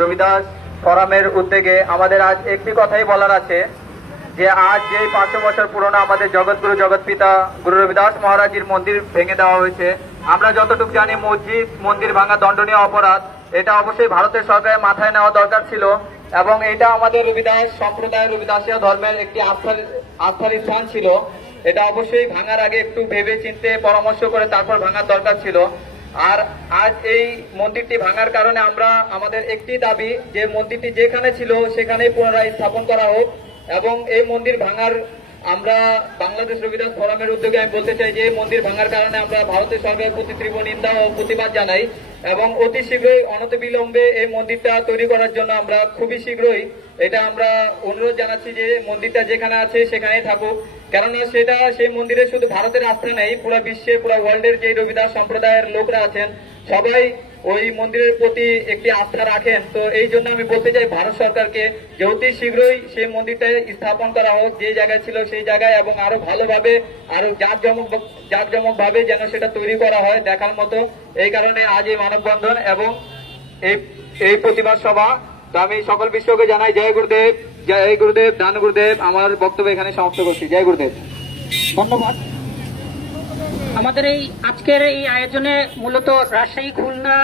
রবিদাস ফোরামের উদ্যোগে আমাদের আজ একটি কথাই বলার আছে যে আজ যেই 500 বছর পুরনো আমাদের জগৎগুরু জগৎপিতা গুরু রবিদাস মহারাজের মন্দির ভেঙে দেওয়া হয়েছে। আমরা যতটুকু জানি মসজিদ মন্দির ভাঙা দণ্ডনীয় অপরাধ। এটা অবশ্যই ভারতের সরকারের মাথায় নেওয়া দরকার ছিল এবং এটা আমাদের রবিদাস সম্প্রদায় রবিদাসীয় ধর্মের একটি আস্থার স্থান ছিল। এটা অবশ্যই ভাঙার আগে একটু ভেবে চিন্তে পরামর্শ করে তারপর ভাঙার দরকার ছিল। আর আজ এই মন্দিরটি ভাঙার কারণে আমরা আমাদের একটি দাবি যে মন্দিরটি যেখানে ছিল সেখানেই পুনরায় স্থাপন করা হোক এবং এই মন্দির ভাঙার আমরা বাংলাদেশ রবিদাস ফোরামের উদ্যোগে আমি বলতে চাই যে মন্দির ভাঙার কারণে আমরা ভারতের সরকারের প্রতি তীব্র নিন্দা ও প্রতিবাদ জানাই এবং অতি শীঘ্রই অনতিবিলম্বে এই মন্দিরটা তৈরি করার জন্য আমরা খুবই শীঘ্রই এটা আমরা অনুরোধ জানাচ্ছি যে মন্দিরটা যেখানে আছে সেখানেই থাকুক। কেননা সেই মন্দিরে শুধু ভারতের আস্থা নেই, পুরো বিশ্বে পুরো ওয়ার্ল্ডের যে রবিদাস সম্প্রদায়ের লোকরা আছেন সবাই ওই মন্দিরের প্রতি একটি আস্থা রাখেন। তো এই জন্য আমি বলতে চাই ভারত সরকারকে যে অতি শীঘ্রই সেই মন্দিরটা স্থাপন করা হোক যে জায়গায় ছিল সেই জায়গায় এবং আরো ভালোভাবে আরো জাঁকজমক ভাবে যেন সেটা তৈরি করা হয় দেখার মতো। এই কারণে আজ এই মানববন্ধন এবং এই প্রতিবাদ সভা। তো আমি সকল বিশ্বকে জানাই জয় গুরুদেব, জয় গুরুদেব, ধান গুরুদেব। আমার বক্তব্য এখানে সমাপ্ত করছি। জয় গুরুদেব। ধন্যবাদ। আমাদের এই আজকের এই আয়োজনে মূলত রাজশাহী, খুলনা